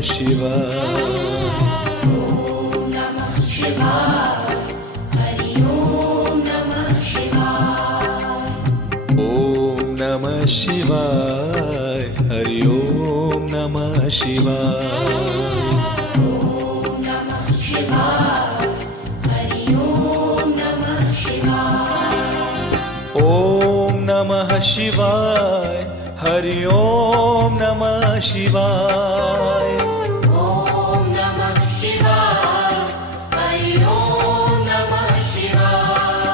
शिवाय। ॐ नमः शिवाय। हरि ॐ नमः शिवाय। ॐ नमः शिवाय। हरि ॐ नमः शिवाय। ॐ नमः शिवाय। हरि ॐ नमः शिवाय। ॐ नमः शिवाय। हरि ॐ नमः शिवाय। ॐ नमः शिवाय। हरि ॐ नमः शिवाय।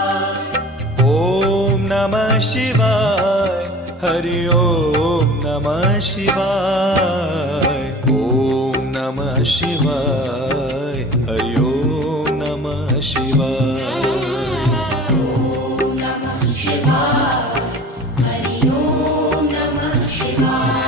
ॐ नमः शिवाय। हरि ॐ नमः शिवाय। ॐ नमः शिवाय। हरि ॐ नमः शिवाय। ॐ नमः शिवाय। हरि ॐ नमः शिवाय।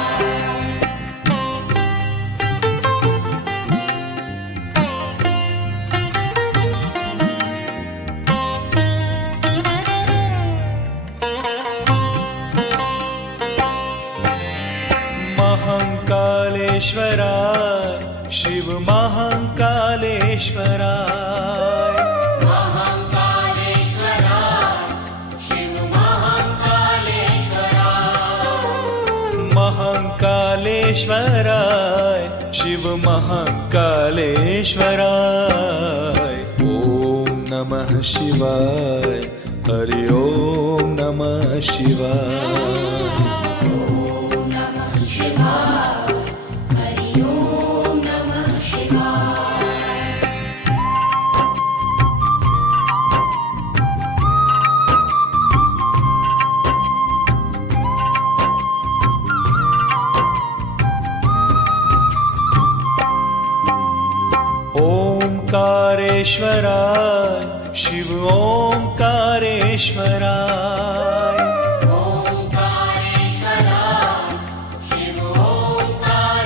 महाकालेश्वराय शिव महाकालेश्वराय। महाकालेश्वराय शिव महाकालेश्वराय। महाकालेश्वराय शिव महाकालेश्वराय। ॐ नमः शिवाय। हरि ॐ नमः शिवाय। ॐ नमः शिवाय। हरि ॐ नमः शिवाय। ओंकारेश्वराय शिव ओंकारेश्वराय। ओंकारेश्वराय शिव ओंकारेश्वराय।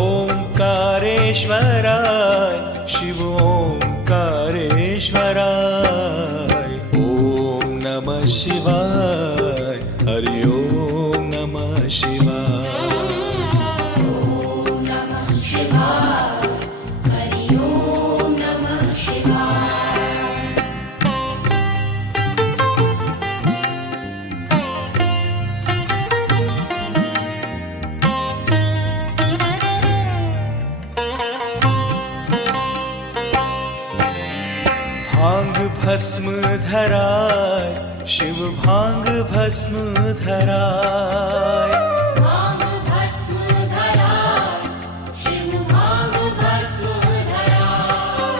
ओंकारेश्वराय शिव ओंकारेश्वराय। ॐ नमः शिवाय। हरि ॐ नमः शिवाय। ॐ नमः शिवाय। हरि ॐ नमः शिवाय। भांग भस्म धराय शिव भांग भस्म धराय। भांग भस्म धराय शिव भांग भस्म धराय।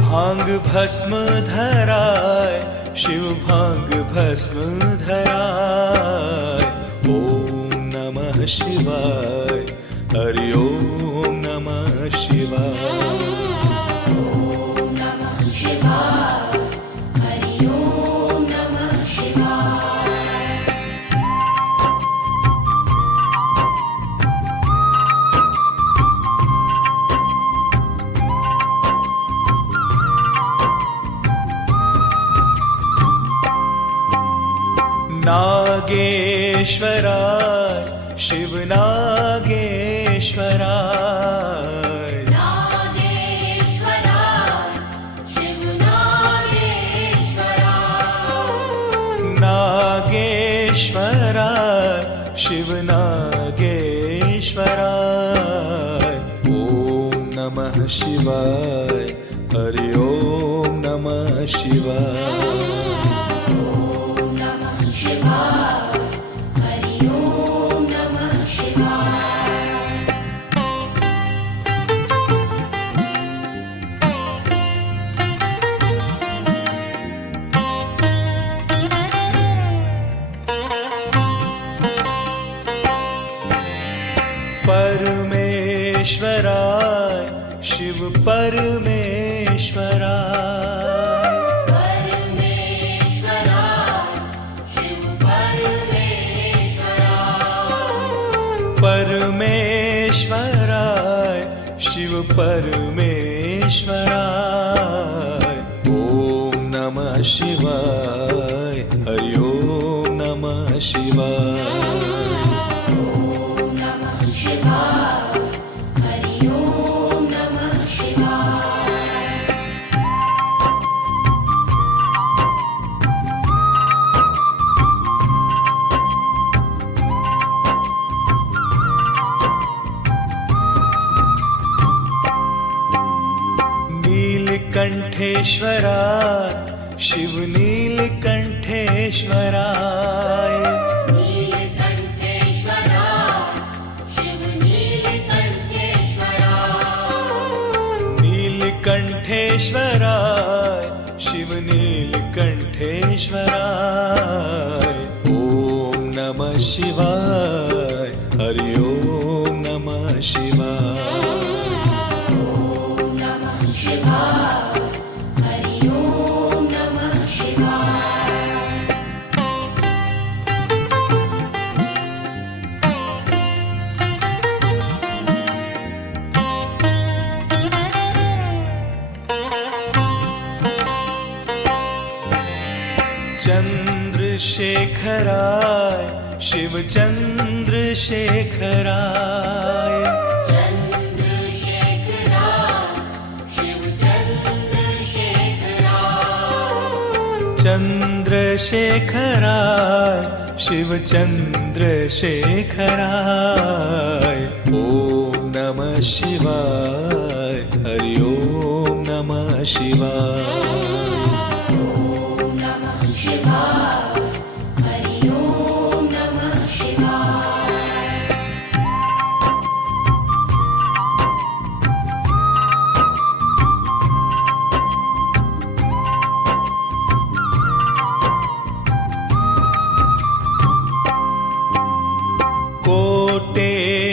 भांग भस्म धराय शिव भांग भस्म धराय। ॐ नमः शिवाय। हरि ॐ नमः शिवाय। ॐ नमः शिवाय। हरि ॐ नमः शिवाय। नागेश्वराय शिव नागेश्वराय। नागेश्वराय शिव नागेश्वराय। नागेश्वराय शिव नागेश्वराय। ॐ नमः शिवाय। हरि ॐ नमः शिवाय। ॐ नमः शिवाय। हरि ॐ नमः शिवाय। परमेश्वराय शिव परमेश्वराय। परमेश्वराय शिव परमेश्वराय। परमेश्वराय शिव परमेश्वराय। ॐ नमः शिवाय। हरि ॐ नमः शिवाय। ॐ नमः नीलकंठेश्वराय शिव नीलकंठेश्वराय नीलकंठेश्वराय शिव नीलकंठेश्वराय ॐ नमः शिवाय हरि ओम नमः शिवाय ॐ नमः शिवाय हरि ओम नमः शिवाय चंद्रशेखराय शिव चंद्रशेखराय चंद्रशेखराय शिव चंद्रशेखराय ॐ नमः शिवाय हरि ओम नमः शिवाय ॐ नमः शिवाय हरि ओम नमः शिवाय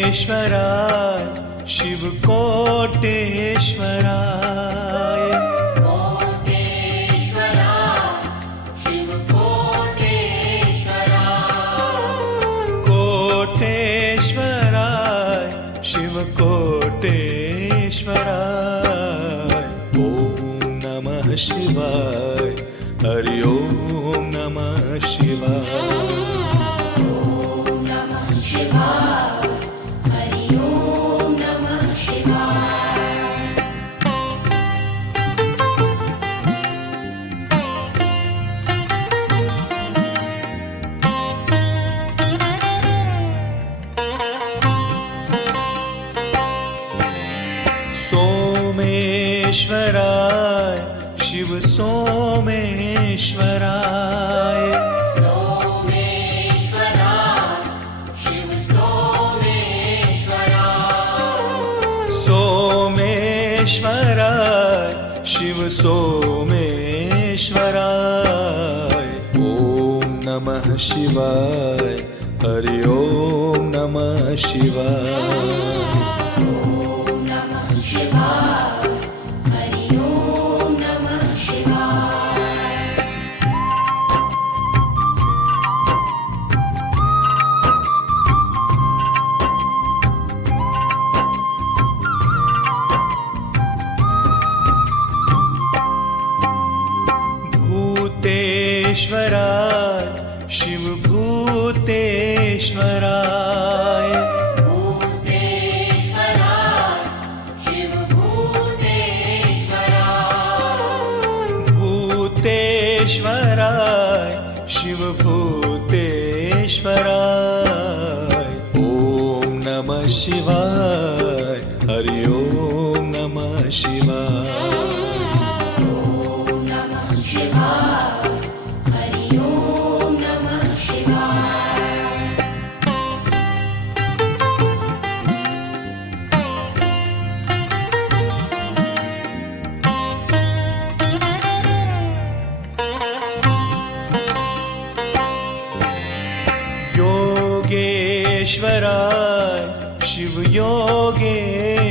कोटेश्वराय शिव कोटेश्वराय कोटेश्वराय शिव कोटेश्वराय ॐ नमः शिवाय हरि ओम नमः शिवाय ॐ नमः शिवाय हरि ओम नमः शिवाय सोमेश्वराय शिव सोमेश्वराय सोमेश्वराय शिव सोमेश्वराय ॐ नमः शिवाय हरि ओम नमः शिवाय ॐ नमः शिवाय हरि ओम नमः शिवाय भूतेश्वराय शिव भूतेश्वराय भूतेश्वराय शिव भूतेश्वराय ॐ नमः शिवाय हरि ओम नमः शिवाय ॐ नमः शिवाय हरि ओम नमः शिवाय योगेश्वराय शिव योगेश्वराय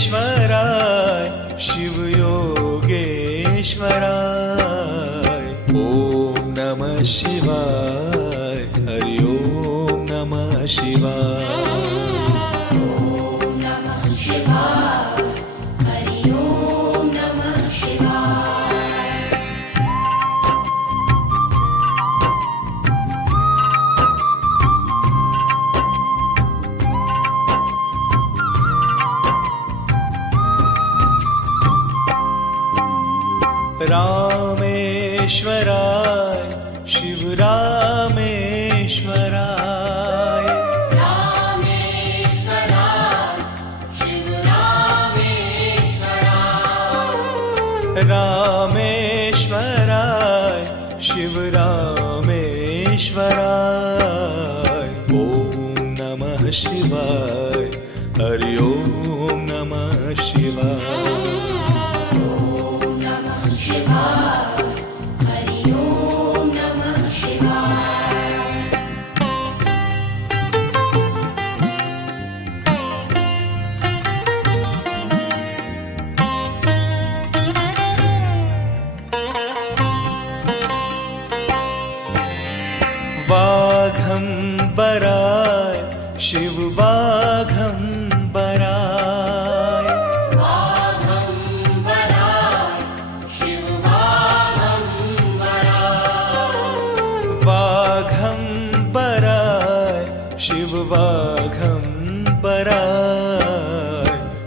योगेश्वराय शिव योगेश्वराय ॐ नमः शिवाय हरि ओम नमः शिवाय ॐ नमः शिवाय हरि ओम नमः शिवाय रामेश्वराय शिव रामेश्वराय रामेश्वराय शिव रामेश्वराय रामेश्वराय शिव रामेश्वराय ॐ नमः शिवाय हरि ओम नमः शिवाय ॐ नमः शिवाय हरि ओम नमः शिवाय वाघंबराय शिव वाघंबराय वाघंबराय शिव वाघंबराय वाघंबराय शिव वाघंबराय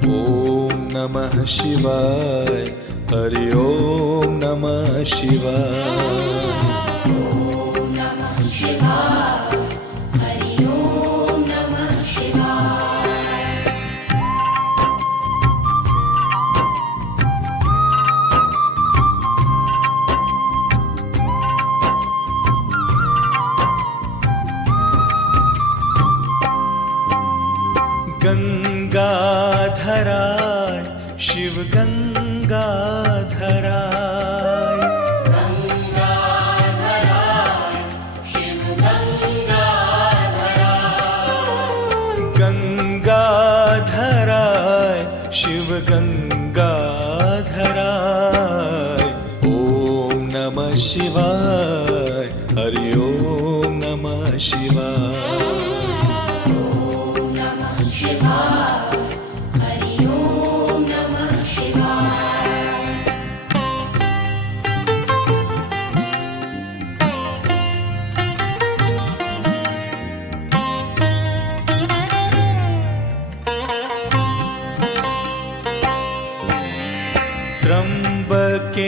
ॐ नमः शिवाय हरि ओम नमः शिवाय ॐ नमः शिवाय हरि ओम नमः शिवाय गंगाधराय शिव गंगाधराय गंगाधराय शिव गंगाधराय गंगाधराय शिव गंगाधराय ॐ नमः शिवाय हरि ओम नमः शिवाय ॐ नमः शिवाय हरि ओम नमः शिवाय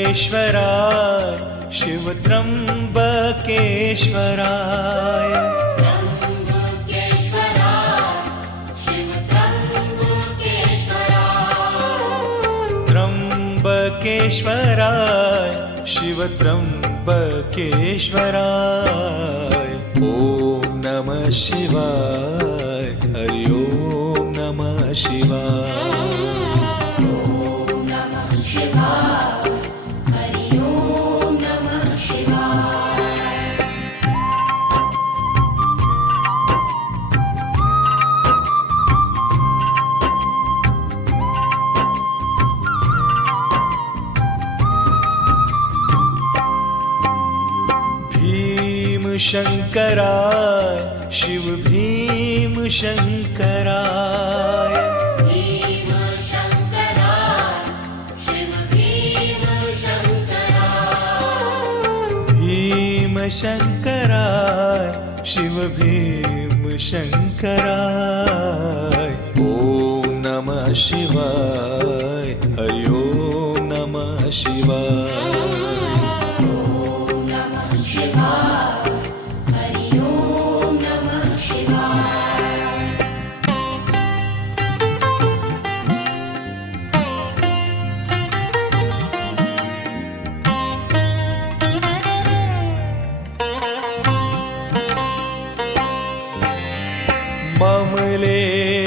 त्र्यंबकेश्वराय शिव त्र्यंबकेश्वराय त्र्यंबकेश्वराय शिव त्र्यंबकेश्वराय त्र्यंबकेश्वराय शिव त्र्यंबकेश्वराय ॐ नमः शिवाय हरि ओम नमः शिवाय ॐ नमः शिवाय हरि ओम नमः शिवाय भीमशंकराय शिव भीमशंकराय भीमशंकराय शिव भीमशंकराय भीमशंकराय शिव भीमशंकराय ॐ नमः शिवाय हरि ओम नमः शिवाय ॐ नमः शिवाय हरि ओम नमः शिवाय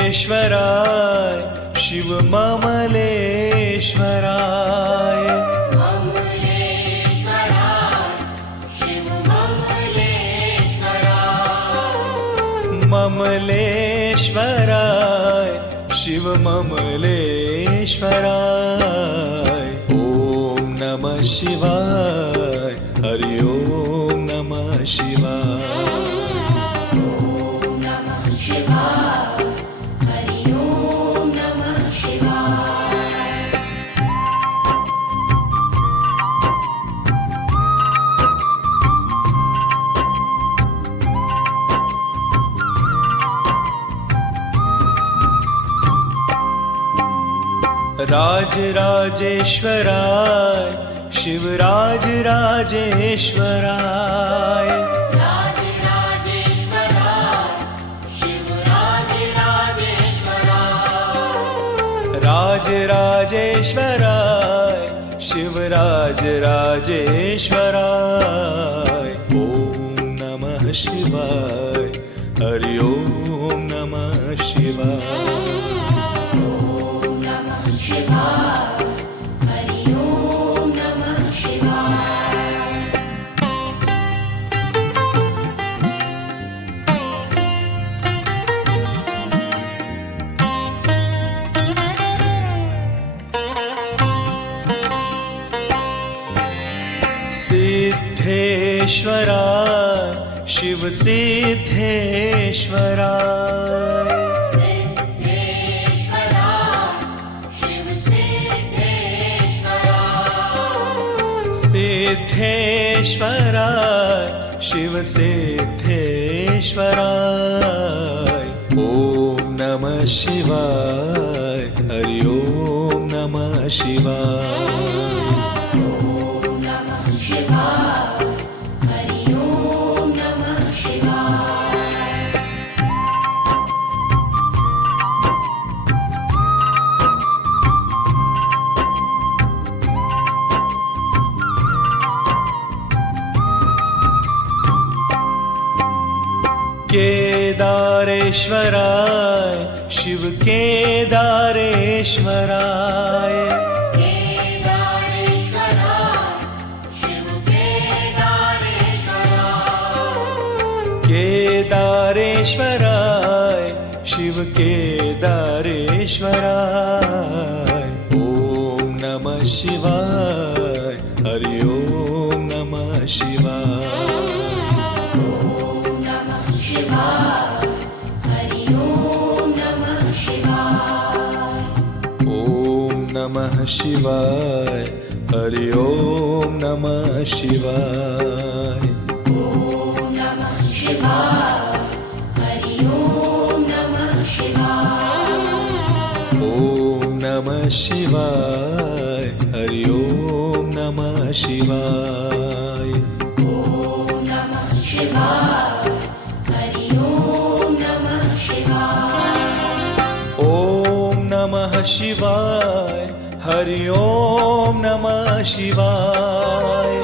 ममलेश्वराय शिव ममलेश्वराय ममलेश्वराय शिव ममलेश्वराय ममलेश्वराय शिव ममलेश्वराय ॐ नमः शिवाय हरि ओम नमः शिवाय ॐ नमः शिवाय हरि ओम नमः शिवाय राजराजेश्वराय शिवराज राजेश्वराय राजराजेश्वराय शिवराज राजेश्वराय ओम नमः शिवाय हरि ओम नमः शिवाय ॐ नमः शिवाय हरि ॐ नमः शिवाय सिद्धेश्वराय शिव सिद्धेश्वराय सिद्धेश्वराय शिव सिद्धेश्वराय ओम नमः शिवाय हरि ओम नमः शिवाय ॐ नमः शिवाय हरि ॐ नमः शिवाय केदारेश्वराय शिव केदारेश्वराय केदारेश्वराय शिव केदारेश्वराय ओम नमः शिवाय हरि ओम नमः शिवाय ॐ नमः शिवाय हरि ॐ नमः शिवाय ओम नमः शिवाय हरि ओम नमः शिवाय ॐ नमः शिवाय हरि ॐ नमः शिवाय ओम नमः शिवाय हरि ओम नमः शिवाय ॐ नमः शिवाय हरि ॐ नमः शिवाय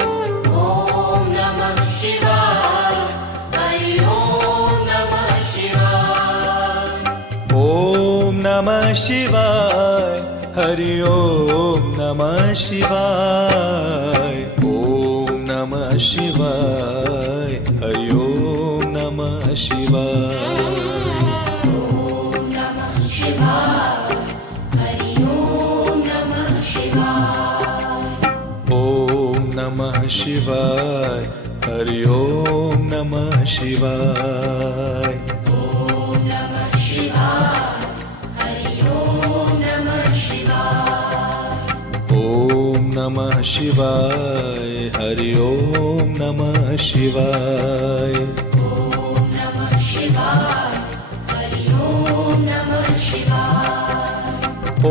ओम नमः शिवाय हरि ओम नमः शिवाय ॐ नमः शिवाय हरि ॐ नमः शिवाय ओम नमः शिवाय हरि ओम नमः शिवाय ओम नमः शिवाय हरि ओम नमः शिवाय ॐ नमः शिवाय हरि ॐ नमः शिवाय ओम नमः शिवाय हरि ओम नमः शिवाय ॐ नमः शिवाय हरि ॐ नमः शिवाय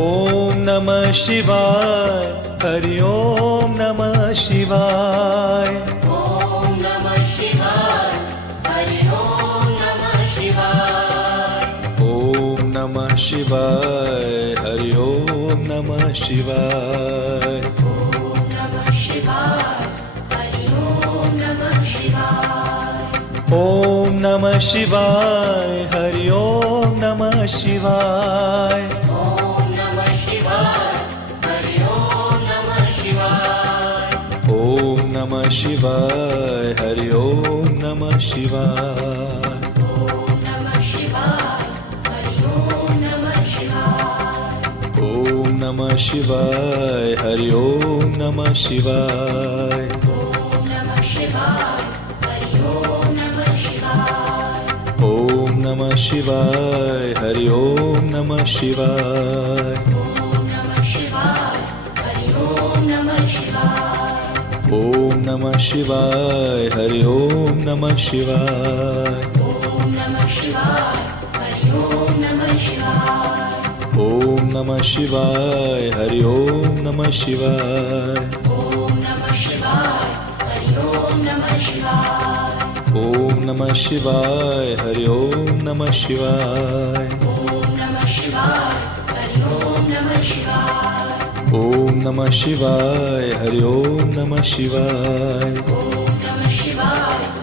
ओम नमः शिवाय हरि ओम नमः शिवाय ॐ नमः शिवाय हरि ॐ नमः शिवाय ओम नमः शिवाय हरि ओम नमः शिवाय ॐ नमः शिवाय हरि ॐ नमः शिवाय ओम नमः शिवाय हरि ओम नमः शिवाय ॐ नमः शिवाय हरि ॐ नमः शिवाय ओम नमः शिवाय हरि ओम नमः शिवाय ॐ नमः शिवाय हरि ॐ नमः शिवाय ओम नमः शिवाय हरि ओम नमः शिवाय ॐ नमः शिवाय हरि ॐ नमः शिवाय ओम नमः शिवाय हरि ओम नमः शिवाय ओम नमः शिवाय हरि ओम नमः शिवाय ॐ नमः शिवाय हरि ॐ नमः शिवाय ઓમ નમઃ શિવાય હરિ ઓમ નમઃ શિવાય ઓમ નમઃ શિવાય હરિ ઓમ નમઃ શિવાય ઓમ નમઃ શિવાય હરિ ઓમ નમઃ શિવાય ઓમ નમઃ શિવાય હરિ ઓમ નમઃ શિવાય ઓમ નમઃ શિવાય હરિ ઓમ નમઃ શિવાય ઓમ નમઃ શિવાય